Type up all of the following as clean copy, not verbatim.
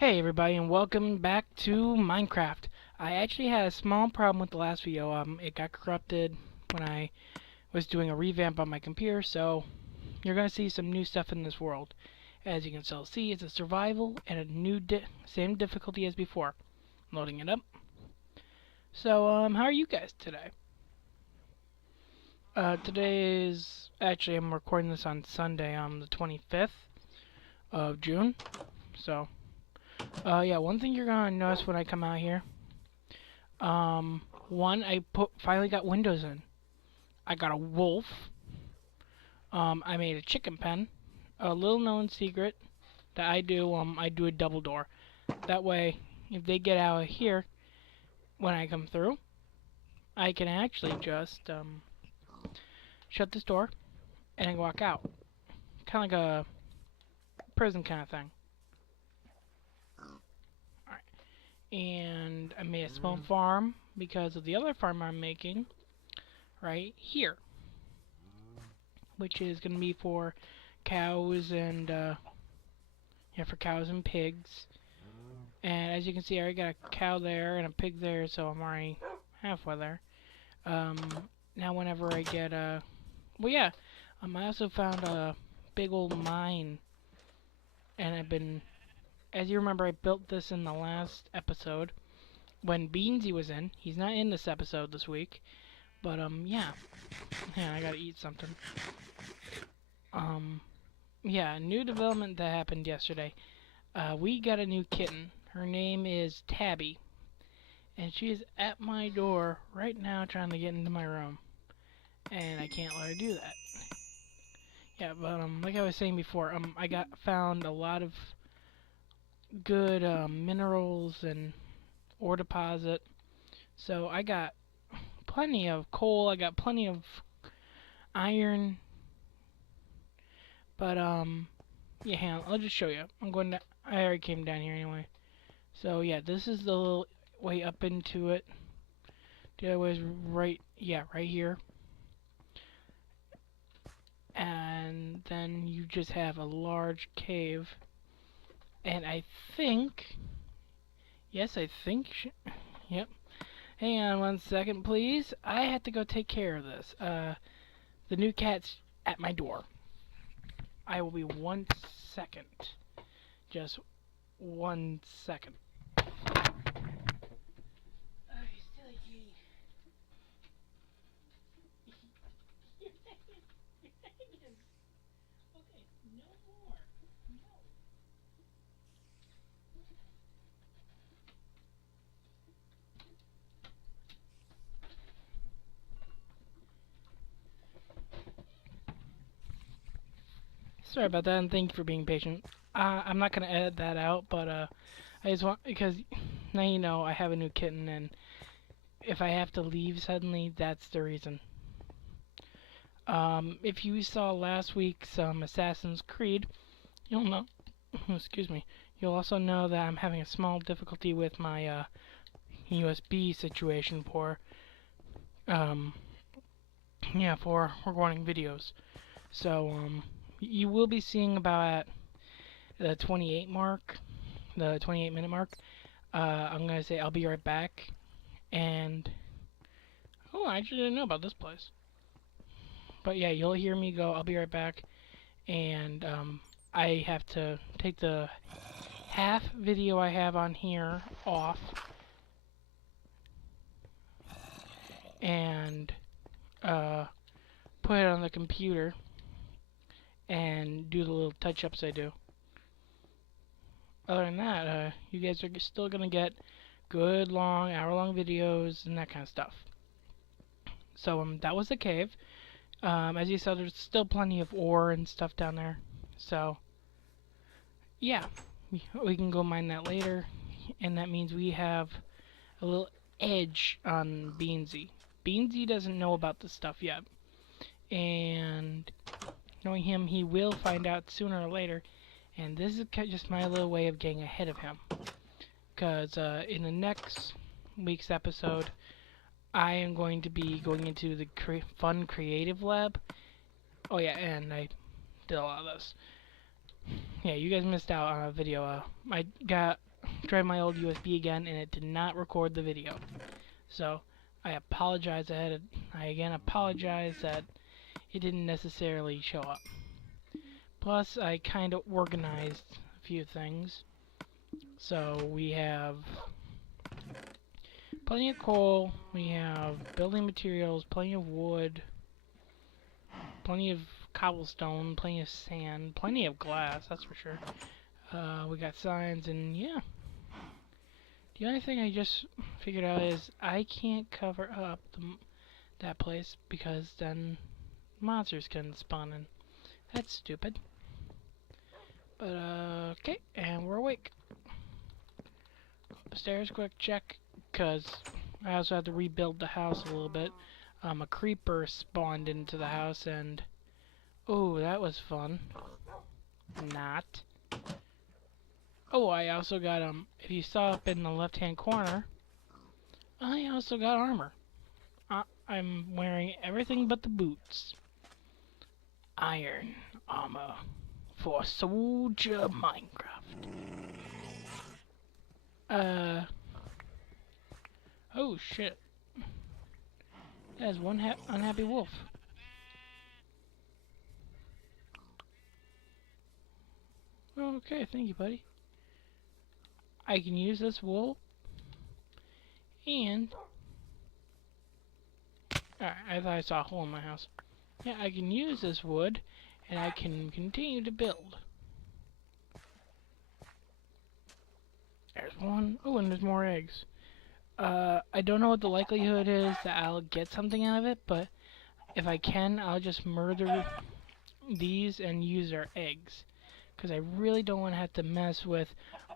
Hey everybody, and welcome back to Minecraft. I actually had a small problem with the last video. It got corrupted when I was doing a revamp on my computer, so you're gonna see some new stuff in this world. As you can still see, it's a survival and a new same difficulty as before. Loading it up. So, how are you guys today? Today is actually I'm recording this on Sunday, the 25th of June. So, yeah, one thing you're gonna notice when I come out here. One, finally got windows in. I got a wolf. I made a chicken pen. A little known secret that I do a double door. That way, if they get out of here when I come through, I can actually just shut this door and then walk out. Kind of like a prison kind of thing. Alright. And I made a small farm because of the other farm I'm making right here, which is going to be for cows and for cows and pigs. And as you can see, I already got a cow there and a pig there, so I'm already halfway there. Now whenever I get well, yeah, I also found a big old mine, and as you remember, I built this in the last episode when Beansy was in. He's not in this episode this week, but yeah, I gotta eat something. Yeah, new development that happened yesterday. We got a new kitten. Her name is Tabby, and she is at my door right now trying to get into my room, and I can't let her do that. Yeah, but like I was saying before, I found a lot of good minerals and ore deposit. So I got plenty of coal. I got plenty of iron. But yeah, hang on, I'll just show you. I already came down here anyway. So yeah, this is the little way up into it. The other way is right here. And then you just have a large cave. And I think, yes, yep. Hang on one second, please. I have to go take care of this. The new cat's at my door. I will be 1 second. Just 1 second. Sorry about that, and thank you for being patient. I'm not gonna edit that out, but I just want, because now you know I have a new kitten, and if I have to leave suddenly, that's the reason. If you saw last week's Assassin's Creed, you'll know. Excuse me. You'll also know that I'm having a small difficulty with my USB situation for for recording videos. So you will be seeing about the 28 mark, the 28-minute mark. I'm gonna say I'll be right back, and oh, I actually didn't know about this place. But yeah, you'll hear me go, I'll be right back, and I have to take the half video I have on here off, and put it on the computer and do the little touch-ups I do. Other than that, you guys are still gonna get good long, hour-long videos and that kind of stuff. So that was the cave. As you saw, there's still plenty of ore and stuff down there. So yeah, we can go mine that later, and that means we have a little edge on Beansy. Beansy doesn't know about this stuff yet, and knowing him, he will find out sooner or later, and this is just my little way of getting ahead of him. Because in the next week's episode, I am going to be going into the fun creative lab. Oh yeah, and I did a lot of this. Yeah, you guys missed out on a video. I got tried my old USB again, and it did not record the video. So I apologize. I again apologize that it didn't necessarily show up. Plus, I kind of organized a few things. So we have plenty of coal, we have building materials, plenty of wood, plenty of cobblestone, plenty of sand, plenty of glass, that's for sure. We got signs, and yeah. The only thing I just figured out is I can't cover up that place because then monsters can spawn in. That's stupid. But, okay, and we're awake. Upstairs, quick check, because I also had to rebuild the house a little bit. A creeper spawned into the house, and oh, that was fun. Not. Oh, I also got, if you saw up in the left-hand corner, I also got armor. I'm wearing everything but the boots. Iron armor for Soldier Minecraft. Oh shit. There's one unhappy wolf. Okay, thank you, buddy. I can use this wool, and alright, I thought I saw a hole in my house. Yeah, I can use this wood, and I can continue to build. There's one. Oh, and there's more eggs. I don't know what the likelihood is that I'll get something out of it, but if I can, I'll just murder these and use their eggs. Because I really don't want to have to mess with,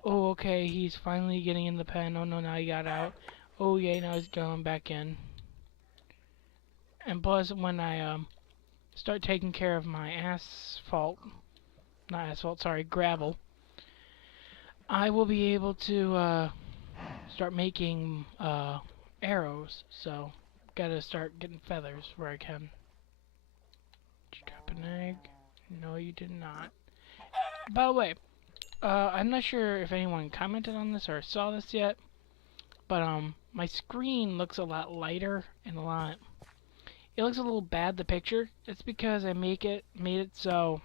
oh, okay, he's finally getting in the pen. Oh, no, now he got out. Oh, yeah, now he's going back in. And plus, when I start taking care of my gravel, I will be able to start making arrows. So, gotta start getting feathers where I can. Did you drop an egg? No, you did not. By the way, I'm not sure if anyone commented on this or saw this yet, but my screen looks a lot lighter and it looks a little bad, the picture. It's because I made it so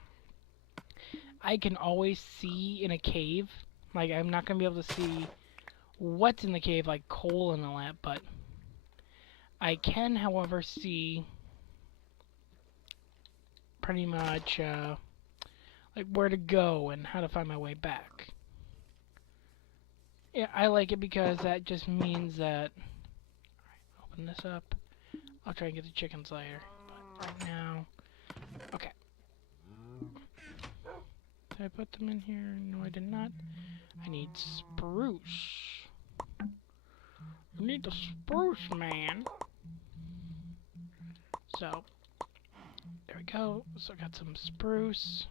I can always see in a cave. Like, I'm not gonna be able to see what's in the cave, like coal and all that, but I can, however, see pretty much like where to go and how to find my way back. Yeah, I like it because that just means that... Alright, open this up. I'll try and get the chickens later, but right now... Okay. Did I put them in here? No, I did not. I need spruce. I need the spruce, man. So, there we go. So I got some spruce.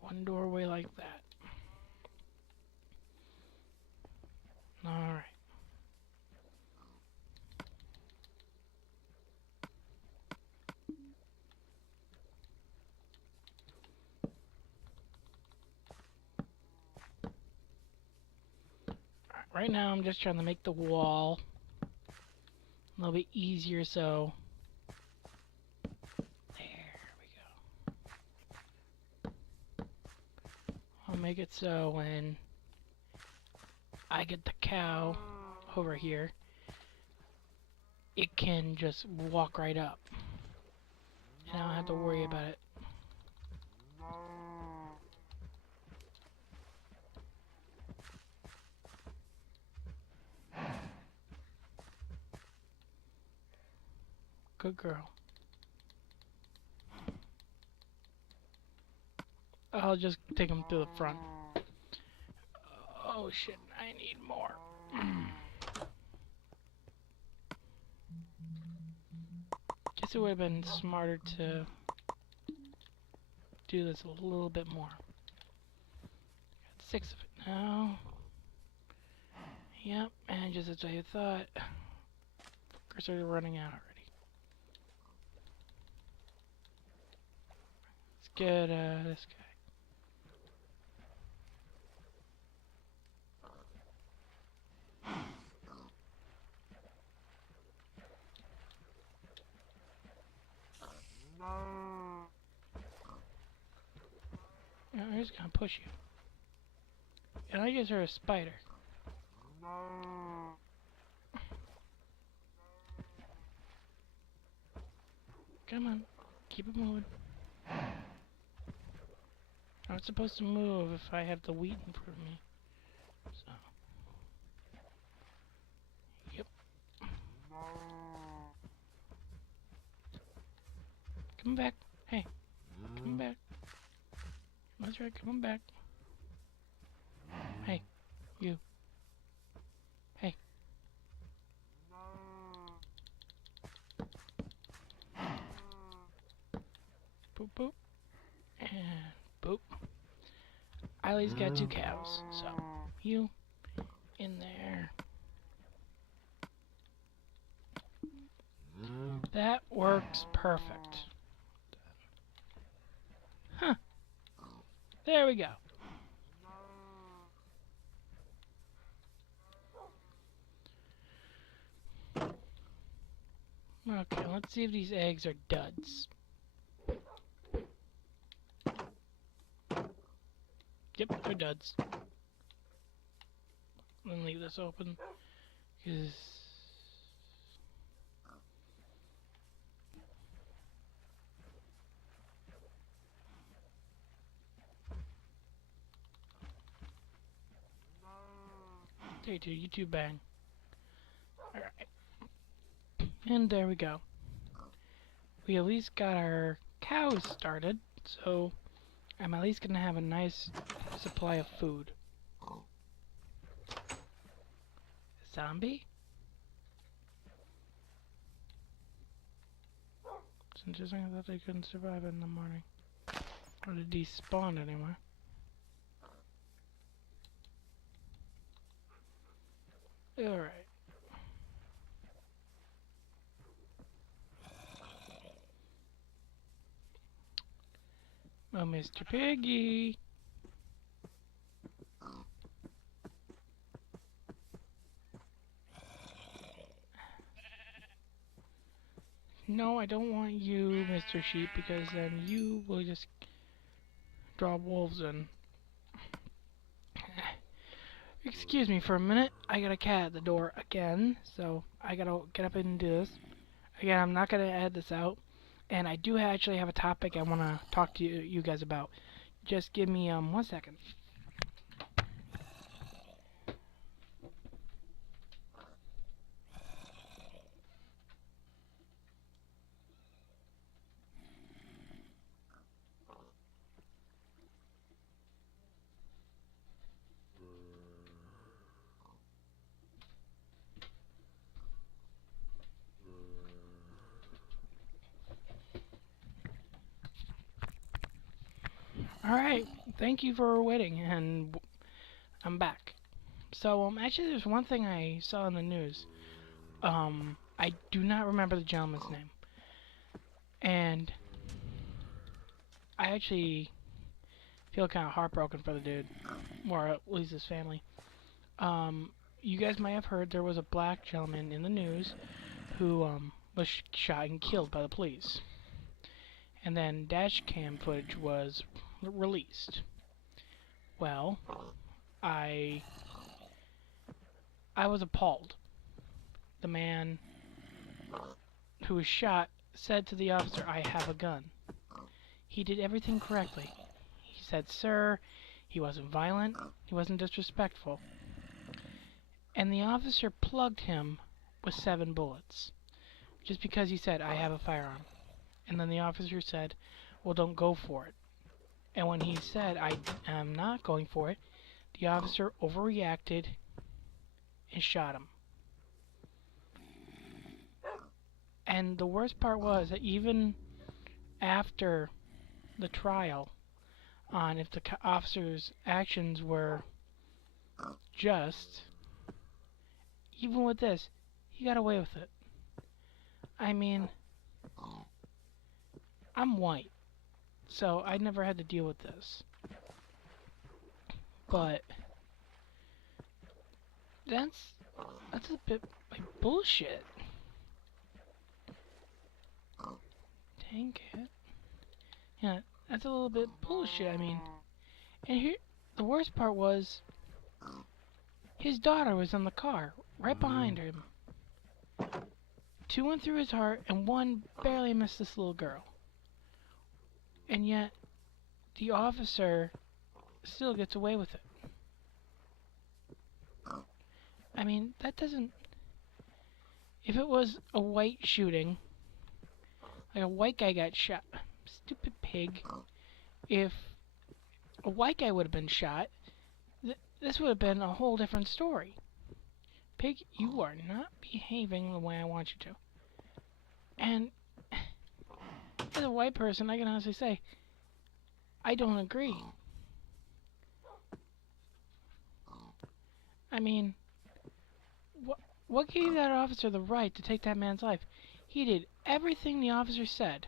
One doorway like that. Alright. Right now I'm just trying to make the wall a little bit easier, so there we go. I'll make it so when I get the cow over here, it can just walk right up, and I don't have to worry about it. Good girl. I'll just take them to the front. Oh shit, I need more. Guess it would have been smarter to do this a little bit more. Got 6 of it now. Yep, and just as I thought, fuckers are running out already. Let's get this guy. just gonna push you. And I just heard a spider. Come on. Keep it moving. I'm not supposed to move if I have the wheat in front of me. So. Yep. Come back. Hey. Come back. That's right, come on back. Hey. You. Hey. Boop boop. And boop. Eileen's got 2 cows, so you in there. That works perfect. Huh. There we go. Okay, let's see if these eggs are duds. Yep, they're duds. Then leave this open, because there you two bang. Alright. And there we go. We at least got our cows started, so I'm at least gonna have a nice supply of food. Zombie? It's interesting, I thought they couldn't survive in the morning. Or to despawn anyway. Alright. Oh, Mr. Piggy! No, I don't want you, Mr. Sheep, because then you will just draw wolves in. Excuse me for a minute. I got a cat at the door again, so I gotta get up and do this. Again, I'm not gonna add this out, and I do actually have a topic I wanna talk to you guys about. Just give me 1 second. Alright, thank you for waiting, and I'm back. So, actually there's one thing I saw in the news. I do not remember the gentleman's name. And I actually feel kind of heartbroken for the dude, or at least his family. You guys might have heard there was a black gentleman in the news who was shot and killed by the police. And then dash cam footage was released. Well, I was appalled. The man who was shot said to the officer, "I have a gun." He did everything correctly. He said, "Sir," he wasn't violent, he wasn't disrespectful. And the officer plugged him with 7 bullets. Just because he said, "I have a firearm." And then the officer said, "Well, don't go for it." And when he said, "I am not going for it," the officer overreacted and shot him. And the worst part was that even after the trial on if the officer's actions were just, even with this, he got away with it. I mean, I'm white, so I never had to deal with this. But that's a bit like bullshit. Dang it. Yeah, that's a little bit bullshit. I mean, And here, the worst part was, his daughter was in the car, right behind him. Two went through his heart, and one barely missed this little girl. And yet, the officer still gets away with it. I mean, that doesn't... If it was a white shooting, like a white guy got shot, stupid pig, if a white guy would have been shot, this would have been a whole different story. Pig, you are not behaving the way I want you to. And as a white person, I can honestly say, I don't agree. I mean, what gave that officer the right to take that man's life? He did everything the officer said.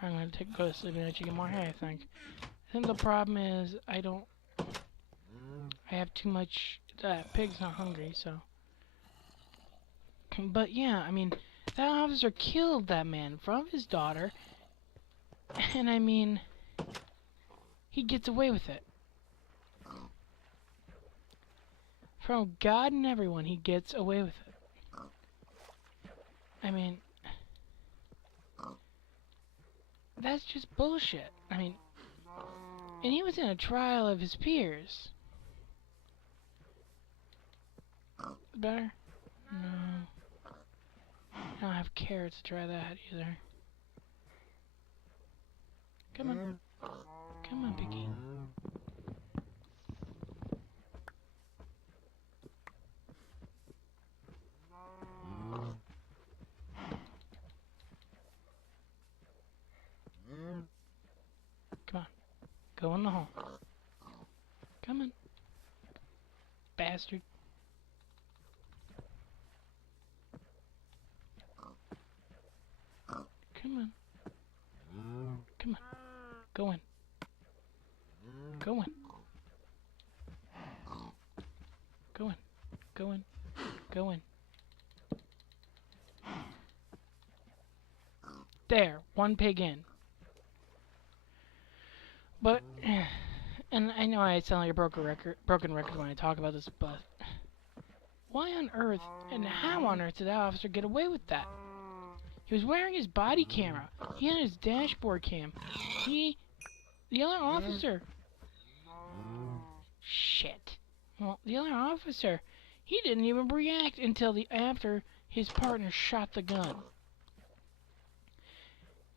I'm going to go to sleep and let you get more hair, I think. I think the problem is I have too much... pig's not hungry, so... But yeah, I mean, that officer killed that man in front of his daughter. And I mean, he gets away with it. From God and everyone, he gets away with it. I mean, that's just bullshit. I mean, and he was in a trial of his peers. Better? No. I don't have carrots to try that either. Come on. Come on, Piggy. Come on. Go in the hole. Come on. Bastard. Come on. Come on. Go in. Go in. Go in. Go in. Go in. There. One pig in. But, and I know I sound like a broken record when I talk about this, but why on earth and how on earth did that officer get away with that? He was wearing his body camera. He had his dashboard cam. The other officer... Shit. Well, the other officer, he didn't even react until after his partner shot the gun.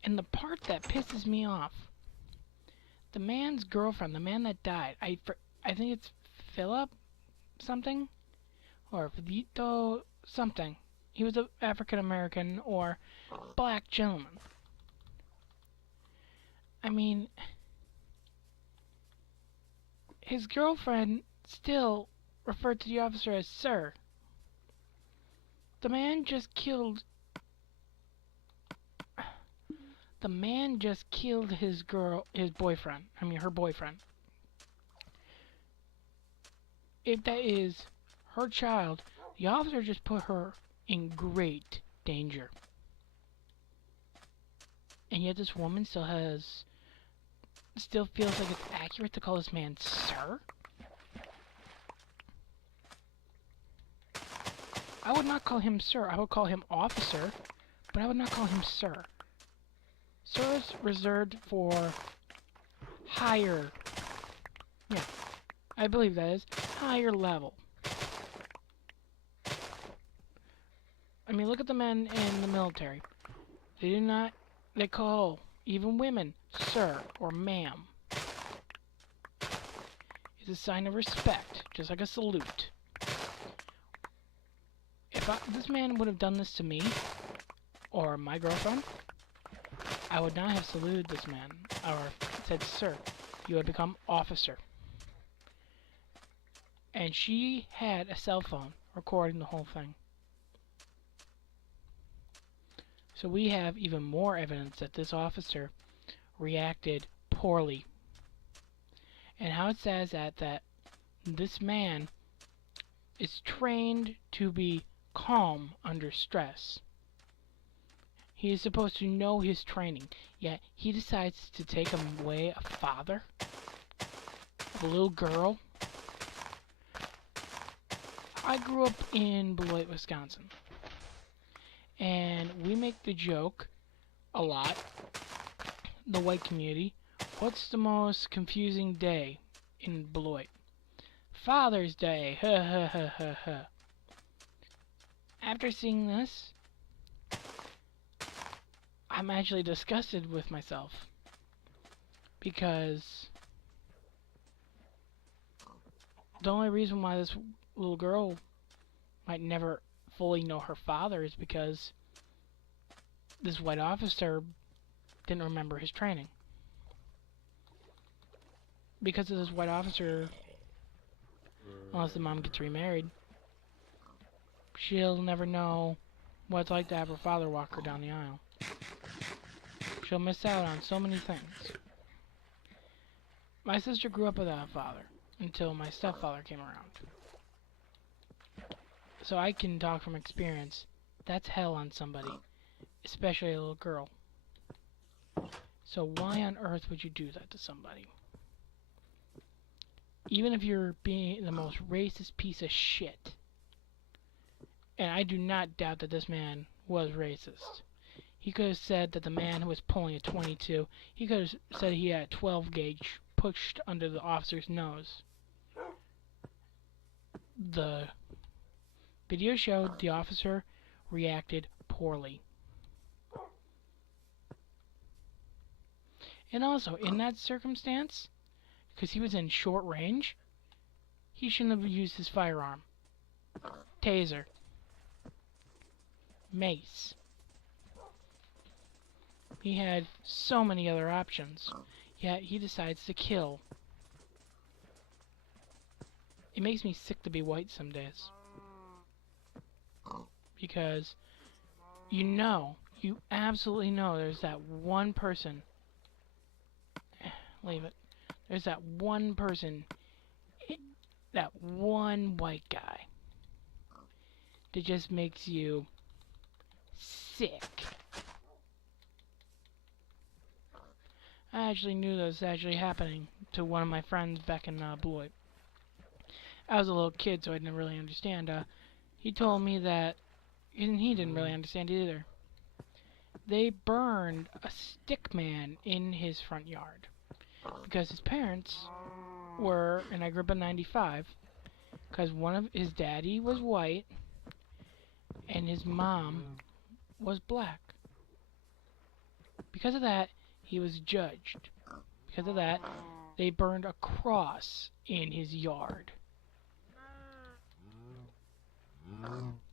And the part that pisses me off, the man's girlfriend, the man that died, I think it's Philip something? Or Philito something. He was an African American or black gentleman. I mean, his girlfriend still referred to the officer as sir. The man just killed his boyfriend. I mean, her boyfriend. If that is her child, the officer just put her in great danger. And yet this woman still feels like it's accurate to call this man sir? I would not call him sir. I would call him officer, but I would not call him sir. Sir is reserved for higher... Yeah, I believe that is higher level. I mean, look at the men in the military. They call even women sir or ma'am. It's a sign of respect, just like a salute. If this man would have done this to me, or my girlfriend, I would not have saluted this man, or said sir. You would become officer. And she had a cell phone recording the whole thing. So we have even more evidence that this officer reacted poorly. And how it says that this man is trained to be calm under stress. He is supposed to know his training, yet he decides to take away a father, a little girl. I grew up in Beloit, Wisconsin, and we make the joke a lot, the white community, what's the most confusing day in Beloit? Father's Day, ha ha ha ha ha. After seeing this, I'm actually disgusted with myself, because the only reason why this little girl might never fully know her father is because this white officer didn't remember his training. Because of this white officer, unless the mom gets remarried, she'll never know what it's like to have her father walk her down the aisle. She'll miss out on so many things. My sister grew up without a father until my stepfather came around. So I can talk from experience. That's hell on somebody, especially a little girl. So why on earth would you do that to somebody? Even if you're being the most racist piece of shit. And I do not doubt that this man was racist. He could have said that the man who was pulling a .22, he could have said he had a 12 gauge pushed under the officer's nose. The video showed the officer reacted poorly. And also, in that circumstance, because he was in short range, he shouldn't have used his firearm. Taser. Mace. He had so many other options, yet he decides to kill. It makes me sick to be white some days. Because you absolutely know there's that one person. Leave it. There's that one person, that one white guy, that just makes you sick. I actually knew that was actually happening to one of my friends back in Beloit. I was a little kid, so I didn't really understand. He told me that, and he didn't really understand either. They burned a stick man in his front yard because his parents were, and I grew up in '95, because one of his daddy was white and his mom was black. Because of that, he was judged. Because of that, they burned a cross in his yard.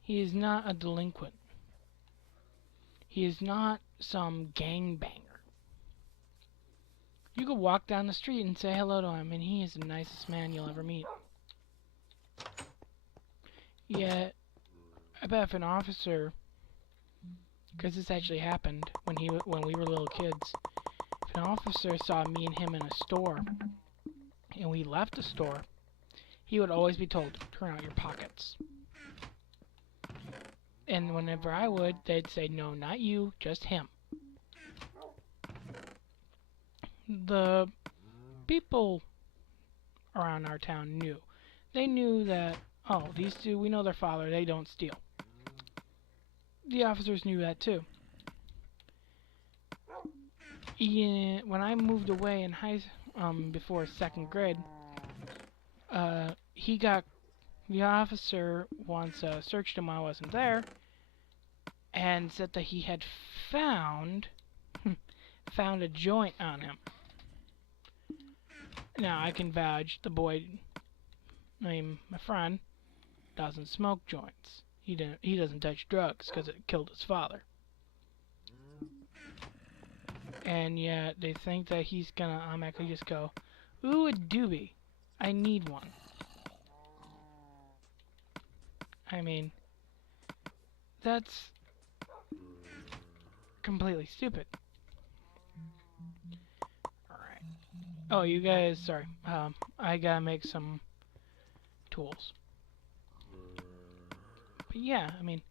He is not a delinquent. He is not some gangbanger. You could walk down the street and say hello to him, and he is the nicest man you'll ever meet. Yet, I bet if an officer, because this actually happened when we were little kids, if an officer saw me and him in a store, and we left the store, he would always be told, turn out your pockets. And whenever I would, they'd say, no, not you, just him. The people around our town knew. They knew that, oh, these two, we know their father, they don't steal. The officers knew that too. When I moved away in before 2nd grade, the officer once searched him while I wasn't there, and said that he had found a joint on him. Now I can vouch the boy, my friend, doesn't smoke joints. He doesn't touch drugs because it killed his father. And yet they think that he's gonna automatically just go, ooh, a doobie. I need one. I mean, that's completely stupid. Alright. Oh, you guys, sorry. I gotta make some tools. But yeah, I mean,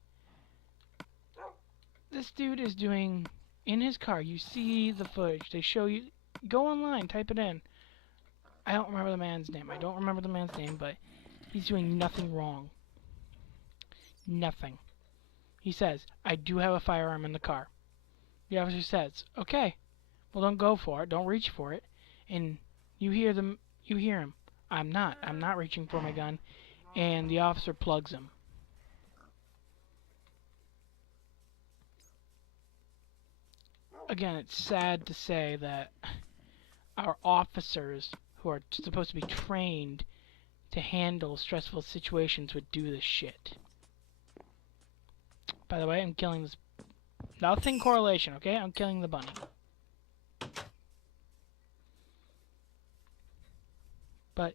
this dude is doing in his car. You see the footage. They show you. Go online, type it in. I don't remember the man's name, but he's doing nothing wrong. Nothing. He says, I do have a firearm in the car. The officer says, okay, well don't go for it, don't reach for it. And you hear him. I'm not reaching for my gun. And the officer plugs him. Again, it's sad to say that our officers who are supposed to be trained to handle stressful situations would do this shit. By the way, I'm killing this. Nothing correlation, okay? I'm killing the bunny. But,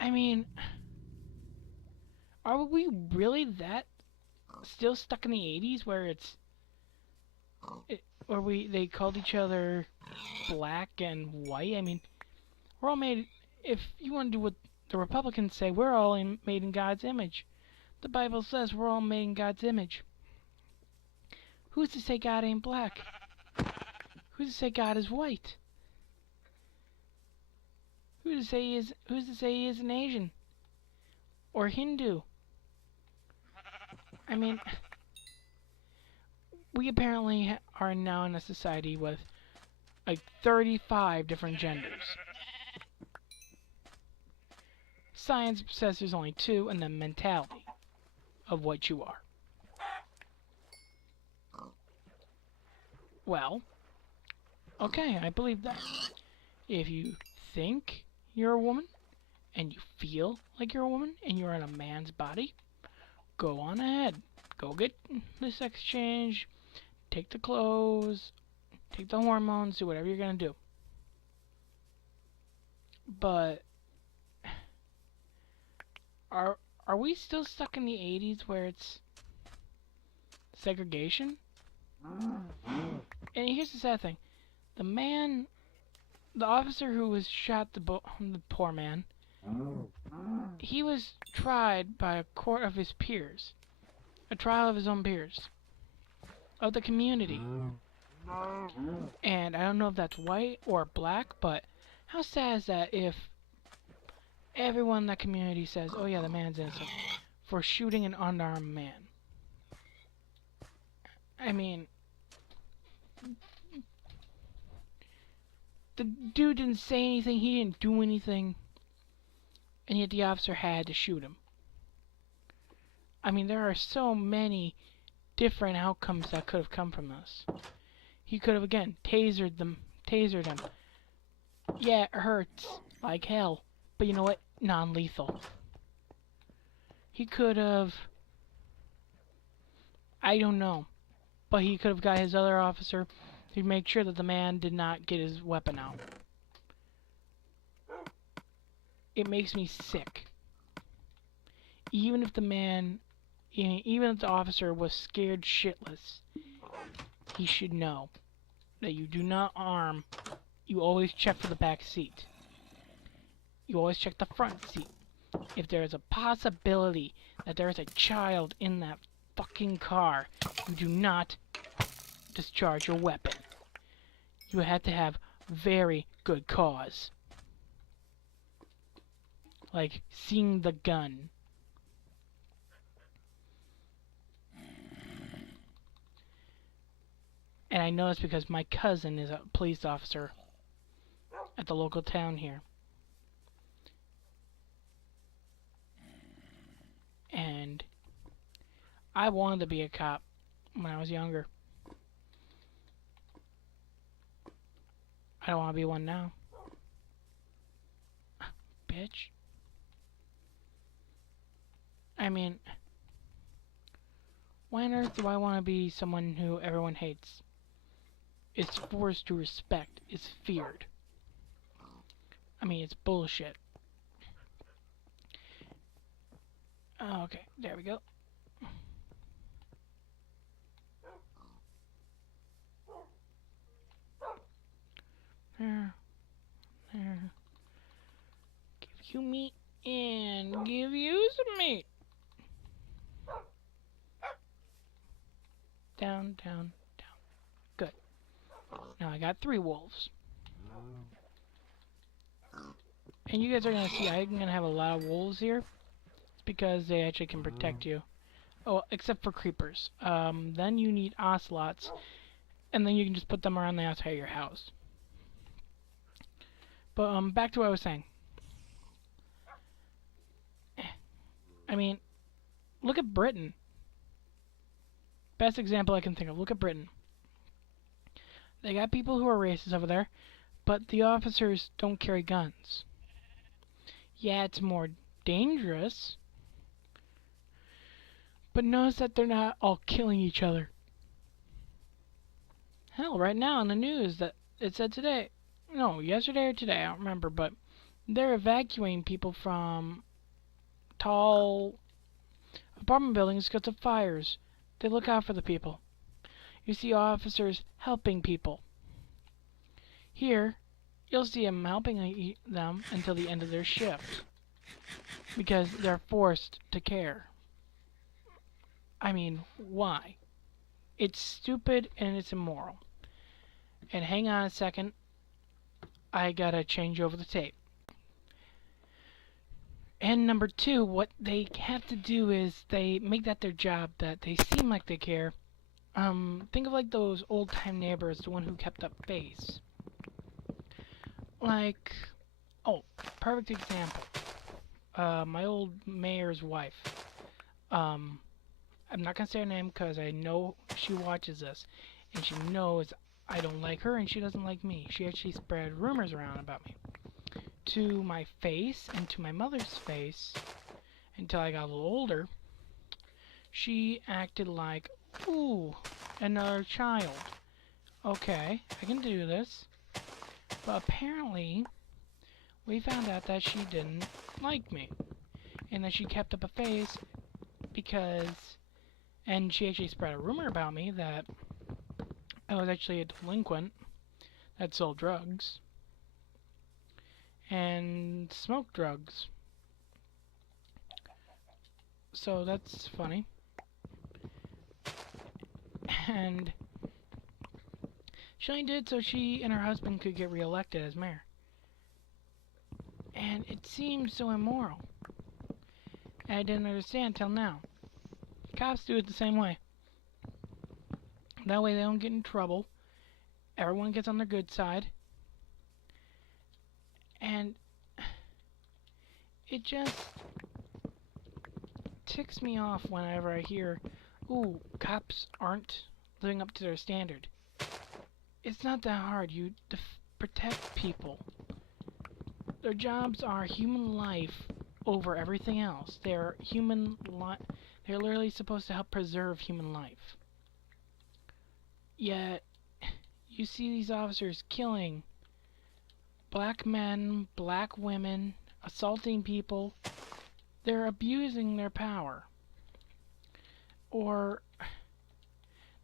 I mean, are we really that still stuck in the 80s where they called each other black and white? I mean, we're all made, if you want to do what the Republicans say, we're all made in God's image. The Bible says we're all made in God's image. Who's to say God ain't black? Who's to say God is white? Who's to say he is an Asian? Or Hindu? I mean, we apparently are now in a society with like 35 different genders. Science says there's only 2, and the mentality of what you are. Well, okay, I believe that. If you think you're a woman, and you feel like you're a woman, and you're in a man's body, go on ahead. Go get the sex change, take the clothes, take the hormones, do whatever you're gonna do. But are we still stuck in the 80s where it's segregation? And here's the sad thing. The officer who was shot, the poor man, he was tried by a court of his peers. A trial of his own peers. Of the community. And I don't know if that's white or black, but how sad is that if everyone in that community says, oh yeah, the man's innocent, for shooting an unarmed man? I mean, the dude didn't say anything, he didn't do anything, and yet the officer had to shoot him. I mean, there are so many different outcomes that could have come from this. He could have, again, tasered him. Yeah, it hurts like hell, but you know what? Non-lethal. He could have, I don't know, but he could have got his other officer to make sure that the man did not get his weapon out. It makes me sick. Even if the officer was scared shitless, he should know that you do not arm. You always check for the back seat. You always check the front seat. If there is a possibility that there is a child in that fucking car, you do not discharge your weapon. You have to have very good cause. Like seeing the gun. And I know it's because my cousin is a police officer at the local town here. And I wanted to be a cop when I was younger. I don't want to be one now. Bitch. I mean, why on earth do I want to be someone who everyone hates? Is forced to respect, is feared. I mean, it's bullshit. Oh, okay, there we go. There. Give you meat and give you some meat. down, down, down. Good. Now I got 3 wolves. And you guys are going to see I'm going to have a lot of wolves here. It's because they actually can protect you. Oh, except for creepers. Then you need ocelots. And then you can just put them around the outside of your house. But back to what I was saying. I mean, look at Britain. Best example I can think of. Look at Britain. They got people who are racist over there, but the officers don't carry guns. Yeah, it's more dangerous, but notice that they're not all killing each other. Hell, right now on the news that it said today, no, yesterday or today, I don't remember, but they're evacuating people from tall apartment buildings because of fires. They look out for the people. You see officers helping people. Here, you'll see them helping them until the end of their shift. Because they're forced to care. I mean, why? It's stupid and it's immoral. And hang on a second. I gotta change over the tape. And number 2, what they have to do is they make that their job, that they seem like they care. Think of like those old-time neighbors, the one who kept up face. Like, oh, perfect example. My old mayor's wife. I'm not gonna say her name because I know she watches this, and she knows I don't like her and she doesn't like me. She actually spread rumors around about me to my face and to my mother's face until I got a little older. She acted like, ooh, another child. Okay, I can do this. But apparently, we found out that she didn't like me. And that she kept up a face because... And she actually spread a rumor about me that I was actually a delinquent that sold drugs. And smoked drugs. So that's funny. And she only did so she and her husband could get reelected as mayor. And it seemed so immoral. And I didn't understand till now. Cops do it the same way. That way they don't get in trouble. Everyone gets on their good side. And it just ticks me off whenever I hear, ooh, cops aren't living up to their standard. It's not that hard. You protect people. Their jobs are human life over everything else. They're they're literally supposed to help preserve human life. Yet, you see these officers killing black men, black women, assaulting people. They're abusing their power. Or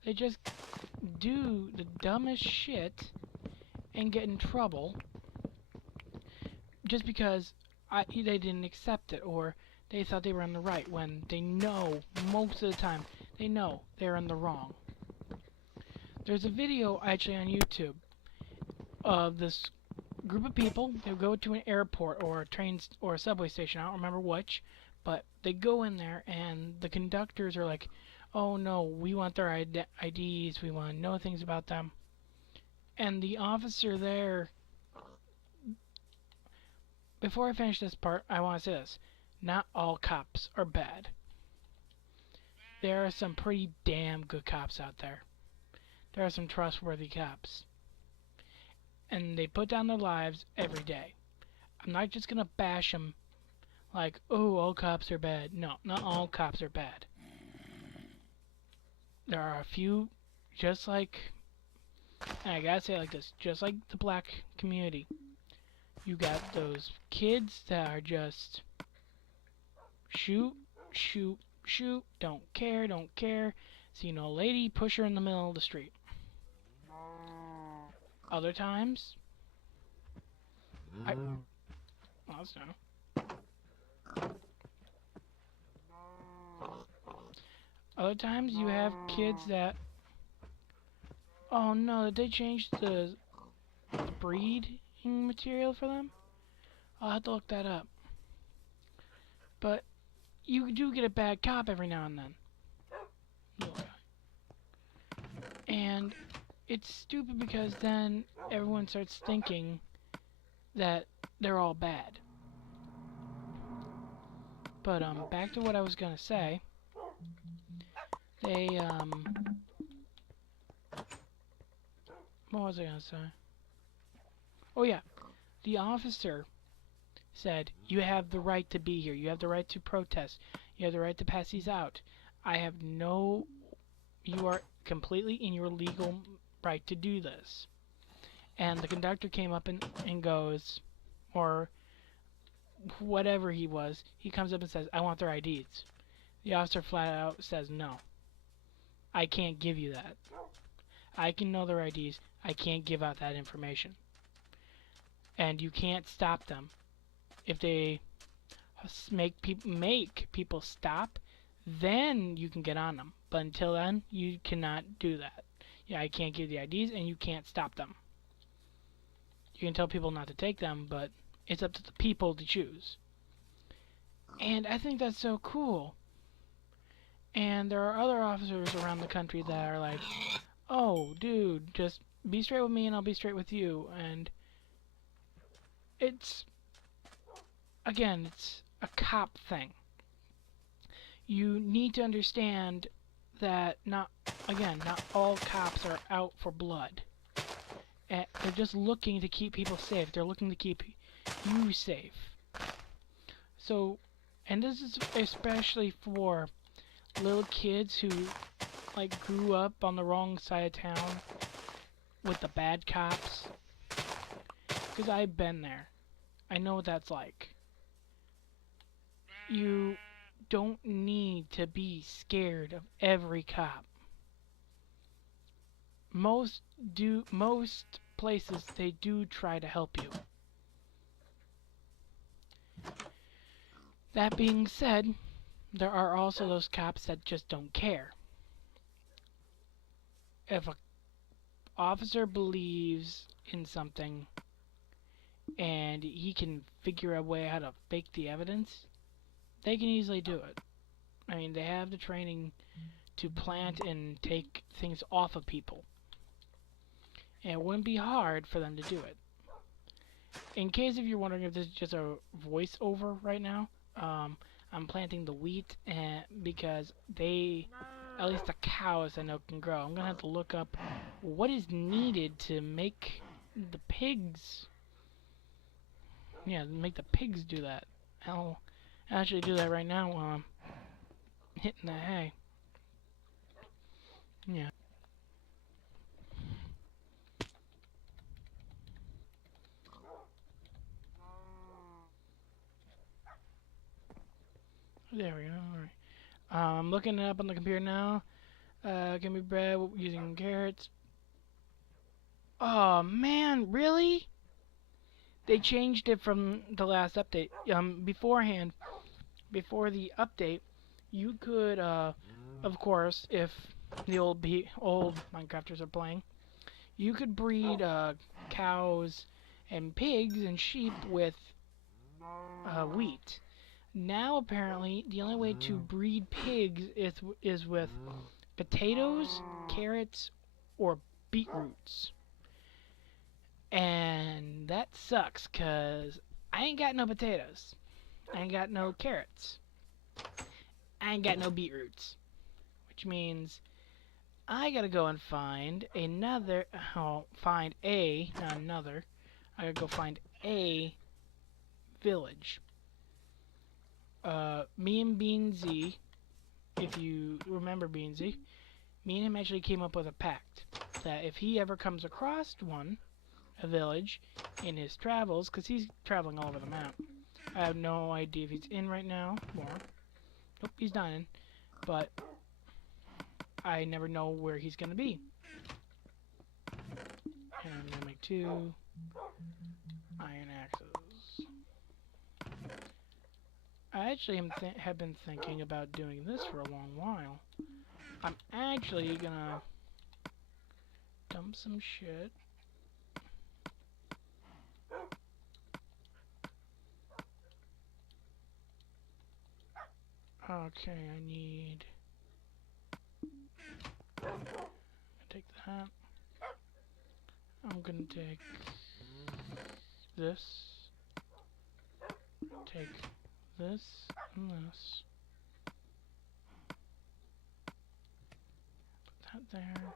they just do the dumbest shit and get in trouble just because they didn't accept it, or they thought they were in the right when they know, most of the time, they know they're in the wrong. There's a video actually on YouTube of this group of people. They go to an airport or a train or a subway station, I don't remember which, but they go in there and the conductors are like, oh no, we want their IDs, we want to know things about them. And the officer there, before I finish this part, I want to say this. Not all cops are bad. There are some pretty damn good cops out there. There are some trustworthy cops. And they put down their lives every day. I'm not just gonna bash them like, oh, all cops are bad. No, not all cops are bad. There are a few, just like, and I gotta say it like this, just like the black community. You got those kids that are just shoot, shoot, shoot, don't care, don't care. See no lady, push her in the middle of the street. Other times, well, that's no. Other times you have kids that Oh no, did they change the breeding material for them? I'll have to look that up. But you do get a bad cop every now and then. And it's stupid because then everyone starts thinking that they're all bad. But back to what I was gonna say. They what was I gonna say? Oh yeah, the officer said you have the right to be here. You have the right to protest. You have the right to pass these out. I have no. You are completely in your legal right to do this. And the conductor came up and goes, or whatever he was, he comes up and says, I want their IDs. The officer flat out says, no, I can't give you that. I can know their IDs. I can't give out that information. And you can't stop them. If they make people stop, then you can get on them. But until then, you cannot do that. Yeah, I can't give the IDs, and you can't stop them. You can tell people not to take them, but it's up to the people to choose. And I think that's so cool. And there are other officers around the country that are like, oh, dude, just be straight with me and I'll be straight with you. And it's, again, it's a cop thing. You need to understand that not all cops are out for blood. They're just looking to keep people safe. They're looking to keep you safe. So, and this is especially for little kids who like grew up on the wrong side of town with the bad cops. Because I've been there. I know what that's like. You don't need to be scared of every cop. Most places they do try to help you. That being said, there are also those cops that just don't care. If an officer believes in something and he can figure a way how to fake the evidence, they can easily do it. I mean, they have the training to plant and take things off of people. And it wouldn't be hard for them to do it. In case if you're wondering if this is just a voiceover right now, I'm planting the wheat because at least the cows I know can grow. I'm going to have to look up what is needed to make the pigs, make the pigs do that. I'll actually do that right now while I'm hitting the hay. Yeah. There we go. Alright. I'm looking it up on the computer now. Give me bread using carrots. Oh man, really? They changed it from the last update. Beforehand, before the update, you could, of course, if the old Minecrafters are playing, you could breed cows and pigs and sheep with wheat. Now, apparently, the only way to breed pigs is with potatoes, carrots, or beetroots. And that sucks, because I ain't got no potatoes. I ain't got no carrots. I ain't got no beetroots. Which means I gotta go and find another, not another. I gotta go find a village. Me and Beansy, if you remember Beansy, me and him actually came up with a pact that if he ever comes across a village, in his travels, because he's traveling all over the map. I have no idea if he's in right now, or, nope, he's not in, but I never know where he's going to be. And I'm going to make 2 iron axes. I actually have been thinking about doing this for a long while. I'm actually gonna dump some shit. Okay, I need... take that. I'm gonna take this. Take this and this. Put that there.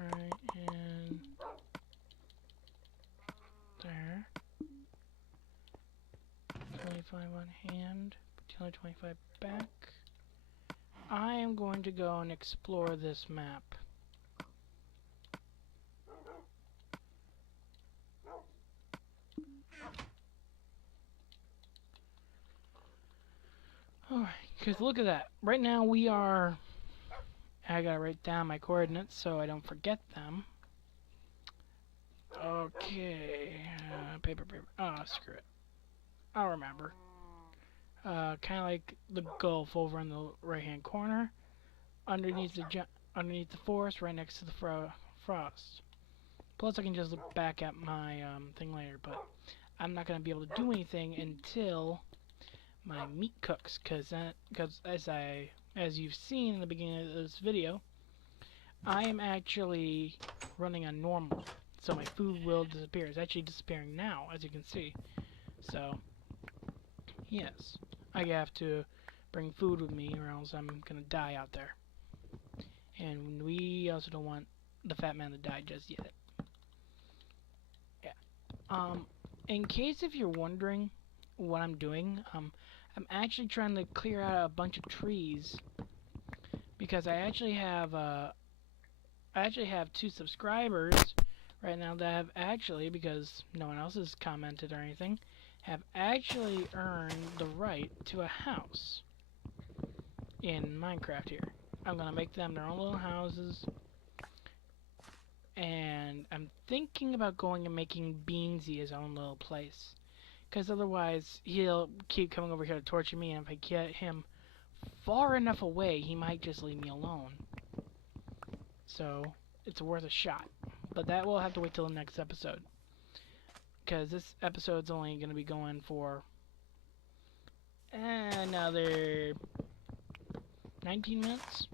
Alright, and there. 25 on hand, put the other 25 back. I am going to go and explore this map. Alright, because look at that. Right now we are... I gotta write down my coordinates so I don't forget them. Okay, paper. Oh, screw it. I'll remember. Kind of like the Gulf over in the right-hand corner, underneath the forest, right next to the frost. Plus, I can just look back at my thing later, but I'm not gonna be able to do anything until my meat cooks, because as you've seen in the beginning of this video, I am actually running on normal, so my food will disappear. It's actually disappearing now, as you can see. So, yes, I have to bring food with me, or else I'm gonna die out there. And we also don't want the fat man to die just yet. Yeah. In case if you're wondering what I'm doing, I'm actually trying to clear out a bunch of trees because I actually have 2 subscribers right now that have actually, because no one else has commented or anything, have actually earned the right to a house in Minecraft here. I'm gonna make them their own little houses, and I'm thinking about going and making Beansy his own little place, because otherwise he'll keep coming over here to torture me, and if I get him far enough away, he might just leave me alone. So it's worth a shot, but that will have to wait till the next episode, because this episode's only going to be going for another 19 minutes,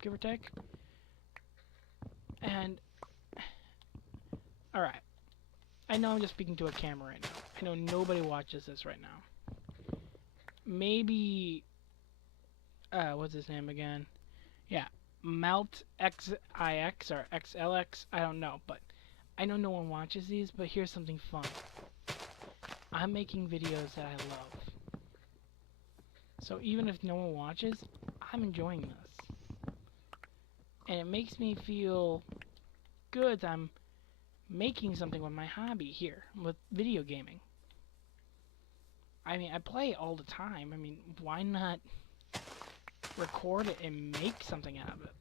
give or take. And alright, I know I'm just speaking to a camera right now. I know nobody watches this right now. Maybe what's his name again? Yeah, Malt XIX or XLX, I don't know, but I know no one watches these, but here's something fun. I'm making videos that I love. So even if no one watches, I'm enjoying this. And it makes me feel good that I'm making something with my hobby here, with video gaming. I mean, I play all the time. I mean, why not record it and make something out of it,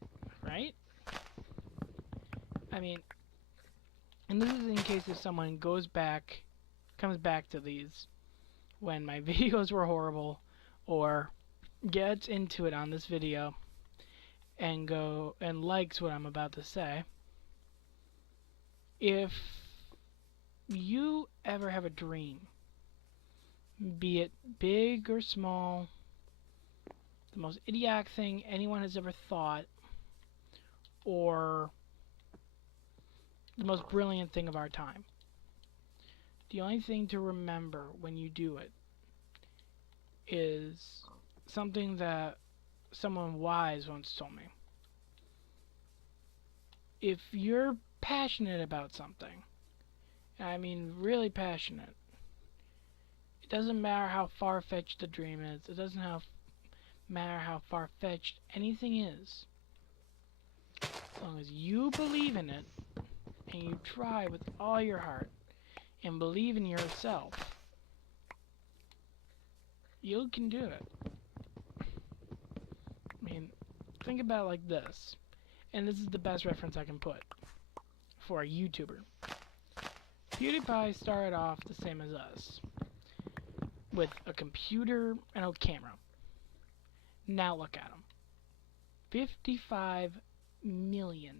right? I mean, and this is in case if someone comes back to these when my videos were horrible, or gets into it on this video and likes what I'm about to say. If you ever have a dream, be it big or small, the most idiotic thing anyone has ever thought, or the most brilliant thing of our time, the only thing to remember when you do it is something that someone wise once told me. If you're passionate about something, I mean really passionate, it doesn't matter how far-fetched the dream is, it doesn't matter how far-fetched anything is, as long as you believe in it, and you try with all your heart, and believe in yourself, you can do it. I mean, think about it like this, and this is the best reference I can put for a YouTuber. PewDiePie started off the same as us, with a computer and a camera. Now look at him. 55 million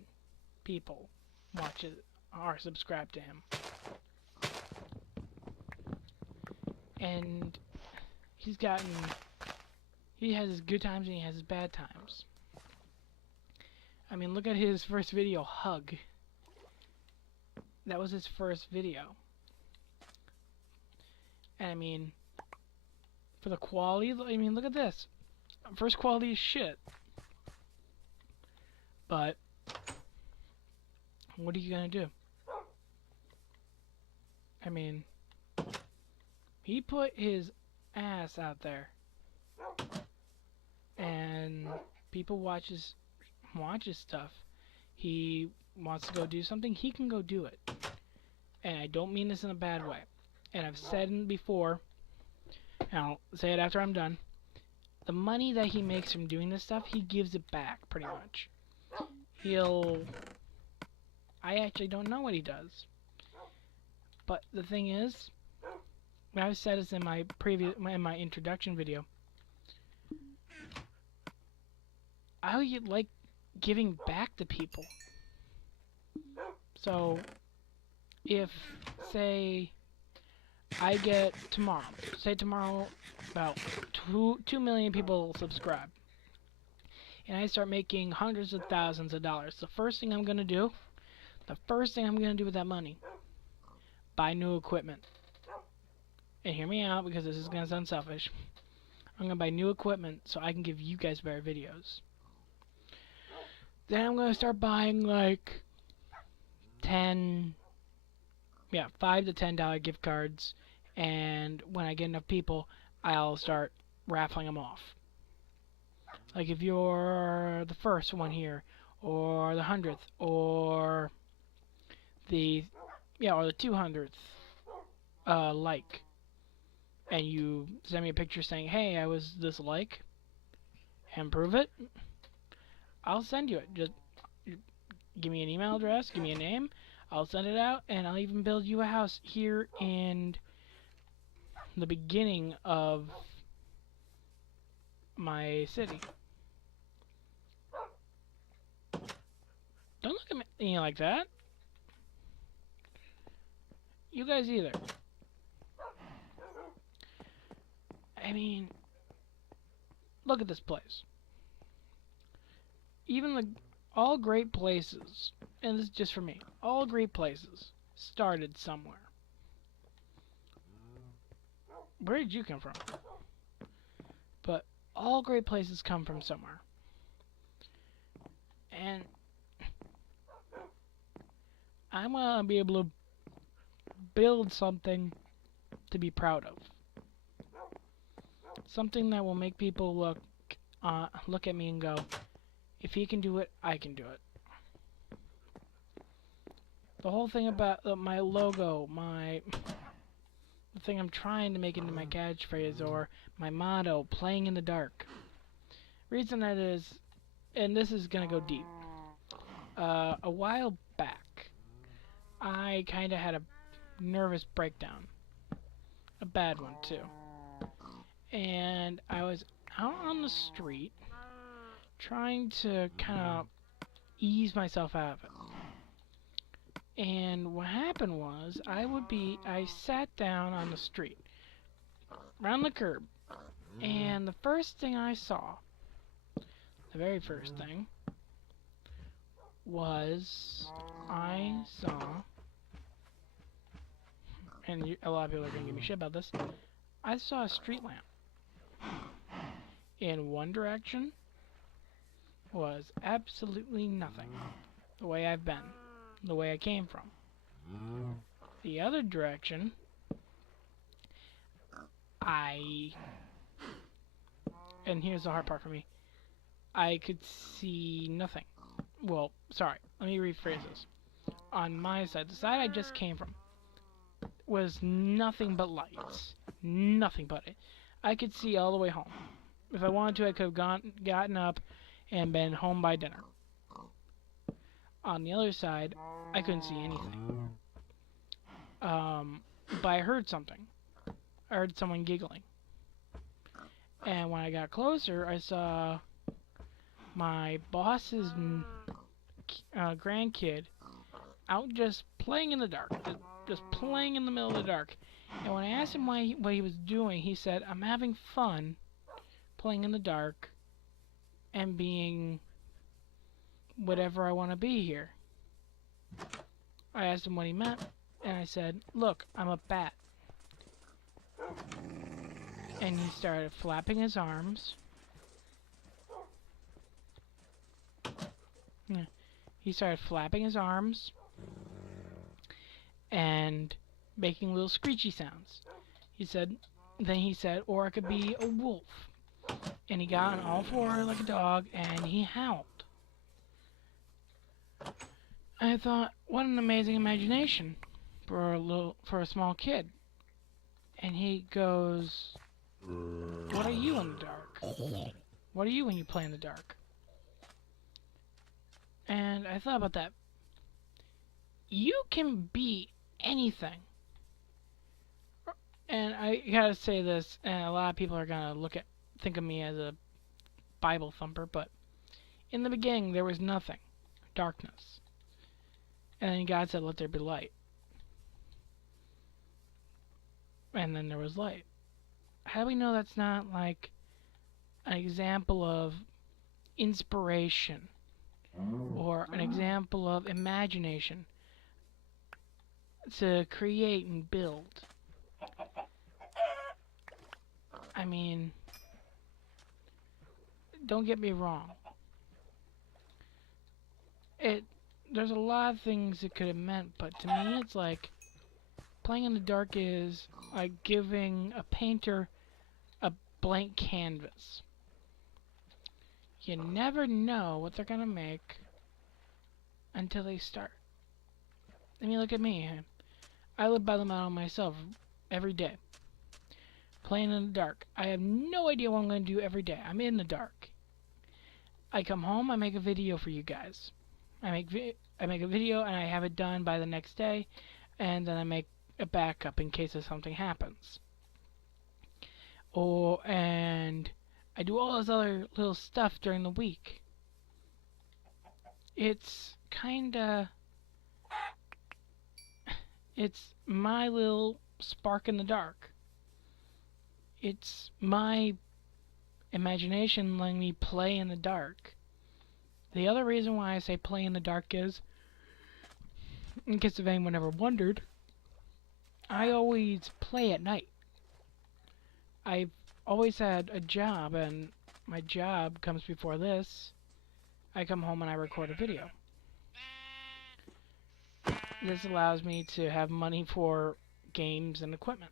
people watch it or subscribe to him. And he has his good times and he has his bad times. I mean, look at his first video, Hug. That was his first video. And I mean, for the quality, I mean, look at this. First quality is shit. But, what are you gonna do? I mean, he put his ass out there. And people watch his stuff. He wants to go do something, he can go do it. And I don't mean this in a bad way. And I've said it before, and I'll say it after I'm done. The money that he makes from doing this stuff, he gives it back, pretty much. I actually don't know what he does. But the thing is, I've said this in my introduction video, I like giving back to people. So, if, say, I get tomorrow about 2 million people subscribe, and I start making hundreds of thousands of dollars, the first thing I'm going to do with that money, buy new equipment. And hear me out, because this is going to sound selfish. I'm going to buy new equipment so I can give you guys better videos. Then I'm going to start buying like $5 to $10 gift cards, and when I get enough people, I'll start raffling them off. Like if you're the first one here, or the 100th, or the 200th like, and you send me a picture saying, hey, I was this like, and prove it, I'll send you it. Just give me an email address, give me a name, I'll send it out, and I'll even build you a house here in the beginning of my city. Don't look at me like that. You guys either. I mean, look at this place. Even all great places, and this is just for me, all great places started somewhere. Where did you come from? But all great places come from somewhere. And I'm gonna be able to build something to be proud of. Something that will make people look at me and go, if he can do it, I can do it. The whole thing about my logo, the thing I'm trying to make into my catchphrase or my motto, playing in the dark. Reason that is, and this is gonna go deep. A while back, I kind of had a nervous breakdown. A bad one, too. And I was out on the street trying to kind of ease myself out of it. And what happened was, I sat down on the street, around the curb, and the first thing I saw, the very first thing, was I saw, and a lot of people are going to give me shit about this, I saw a street lamp. In one direction was absolutely nothing. The way I've been. The way I came from. The other direction, and here's the hard part for me, I could see nothing. Well, sorry, let me rephrase this. On my side, the side I just came from, was nothing but lights. Nothing but it. I could see all the way home. If I wanted to, I could have gotten up and been home by dinner. On the other side, I couldn't see anything. But I heard something. I heard someone giggling. And when I got closer, I saw my boss's grandkid out just playing in the dark, just playing in the middle of the dark. And when I asked him what he was doing, he said, "I'm having fun playing in the dark and being whatever I want to be here." I asked him what he meant, and I said, "Look, I'm a bat." And he started flapping his arms. Yeah. He started flapping his arms and making little screechy sounds. Then he said, "Or I could be a wolf." And he got on all fours like a dog, and he howled. I thought, what an amazing imagination for a small kid. And he goes, "What are you in the dark? What are you when you play in the dark?" And I thought about that. You can be anything. And I gotta say this, and a lot of people are gonna think of me as a Bible thumper, but in the beginning there was nothing, darkness. And then God said, "Let there be light." And then there was light. How do we know that's not like an example of inspiration or an example of imagination to create and build? I mean, don't get me wrong. There's a lot of things it could have meant, but to me it's like playing in the dark is like giving a painter a blank canvas. You never know what they're gonna make until they start. I mean, look at me. I live by the motto myself every day. Playing in the dark. I have no idea what I'm going to do every day. I'm in the dark. I come home, I make a video for you guys. I make a video and I have it done by the next day, and then I make a backup in case something happens. And I do all this other little stuff during the week. It's my little spark in the dark. It's my imagination letting me play in the dark. The other reason why I say play in the dark is, in case of anyone ever wondered, I always play at night. I've always had a job, and my job comes before this. I come home and I record a video. This allows me to have money for games and equipment.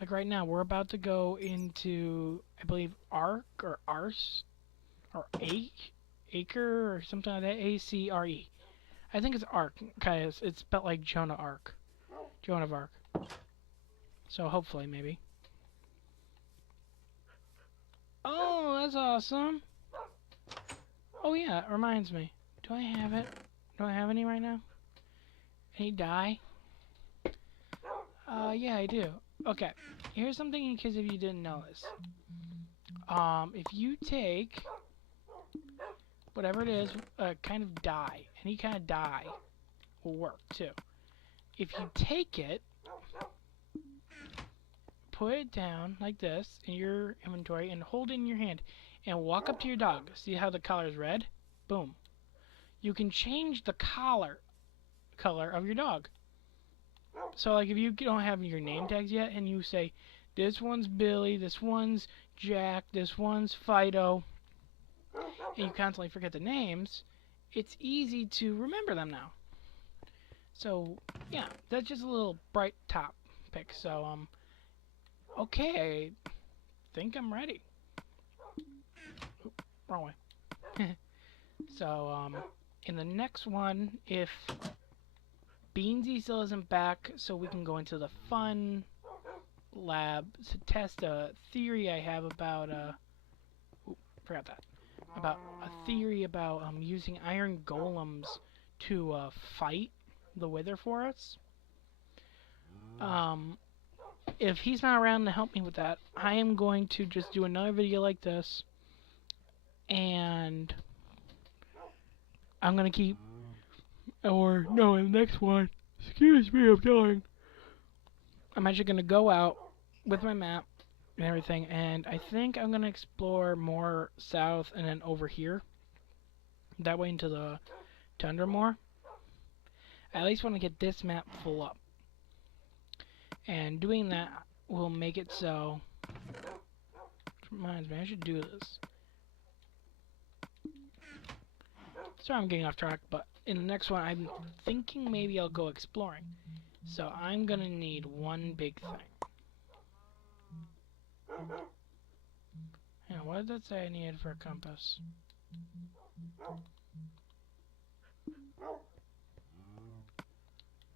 Like right now, we're about to go into, I believe, Arc or Arse or Acre or something like that. ACRE. I think it's Arc, because it's spelled like Joan of Arc. Joan of Arc. So hopefully, maybe. Oh, that's awesome. Oh yeah, it reminds me. Do I have it? Do I have any right now? Any dye? Yeah, I do. Okay, here's something in case if you didn't know this. If you take whatever it is, kind of dye, any kind of dye will work too. If you take it, put it down like this in your inventory and hold it in your hand and walk up to your dog. See how the collar is red? Boom. You can change the collar color of your dog. So like if you don't have your name tags yet and you say, this one's Billy, this one's Jack, this one's Fido, and you constantly forget the names, it's easy to remember them now. So yeah, that's just a little bright top pick. So okay, I think I'm ready. Oop, wrong way. So in the next one, if Beansy still isn't back, so we can go into the fun lab to test a theory I have about forgot that. About a theory about using iron golems to fight the Wither for us. if he's not around to help me with that, I am going to just do another video like this, and I'm gonna keep, or no, in the next one, excuse me, I'm dying. I'm actually gonna go out with my map and everything, and I think I'm gonna explore more south and then over here. That way into the tundra more. I at least want to get this map full up. And doing that will make it so... Which reminds me, I should do this. Sorry I'm getting off track, but in the next one I'm thinking maybe I'll go exploring. So I'm gonna need one big thing. Yeah, what did that say I needed for a compass?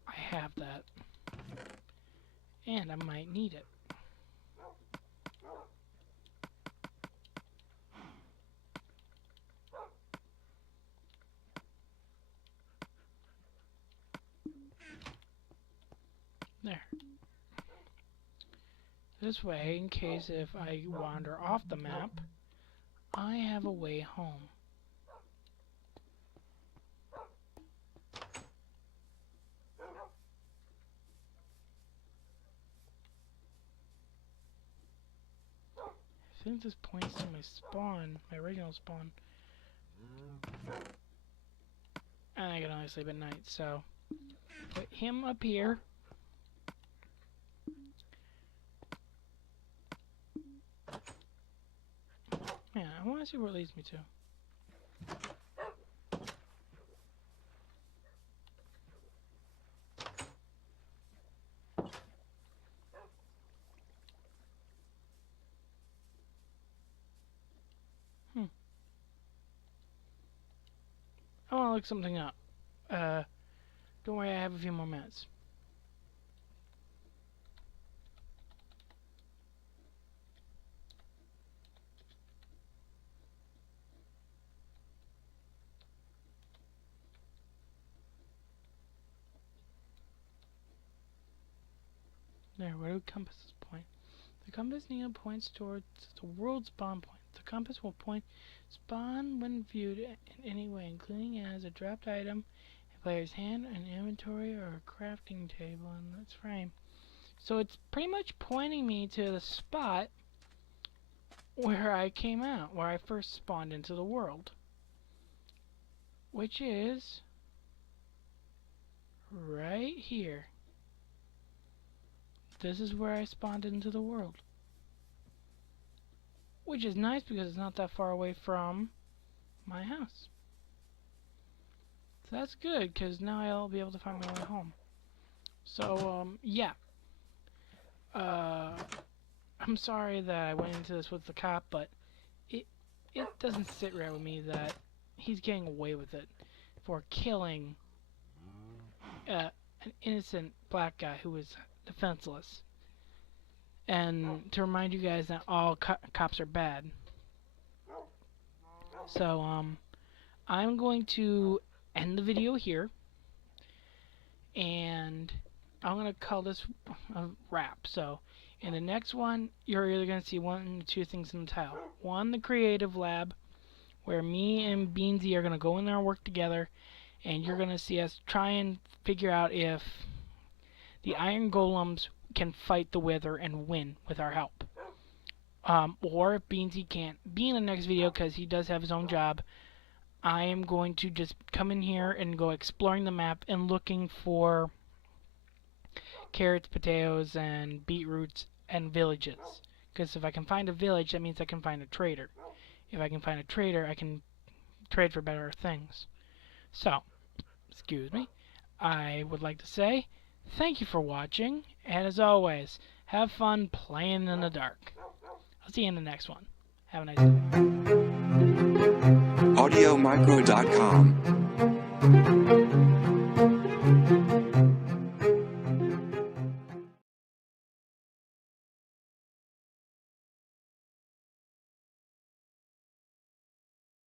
I have that. And I might need it. There. This way, in case if I wander off the map, I have a way home. I think this points to my spawn, my original spawn. And I can only sleep at night, so put him up here. Yeah, I want to see where it leads me to. I want to look something up. Don't worry, I have a few more minutes. There, where do compasses point? The compass needle points towards the world spawn point. The compass will point spawn when viewed in any way, including as a dropped item, a player's hand, an inventory, or a crafting table in its frame. So it's pretty much pointing me to the spot where I came out, where I first spawned into the world. Which is right here. This is where I spawned into the world. Which is nice because it's not that far away from my house. So that's good, because now I'll be able to find my way home. So, yeah. I'm sorry that I went into this with the cop, but it doesn't sit right with me that he's getting away with it for killing an innocent black guy who was defenseless. And to remind you guys that all cops are bad. So, I'm going to end the video here. And I'm going to call this a wrap. So, in the next one, you're either going to see one or two things in the title. One, the creative lab, where me and Beansy are going to go in there and work together. And you're going to see us try and figure out if the iron golems can fight the wither and win with our help. Or if Beansy can't be in the next video because he does have his own job, I am going to just come in here and go exploring the map and looking for carrots, potatoes, and beetroots and villages. Because if I can find a village, that means I can find a trader. If I can find a trader, I can trade for better things. So, excuse me, I would like to say thank you for watching, and as always, have fun playing in the dark. I'll see you in the next one. Have a nice day. AudioMicro.com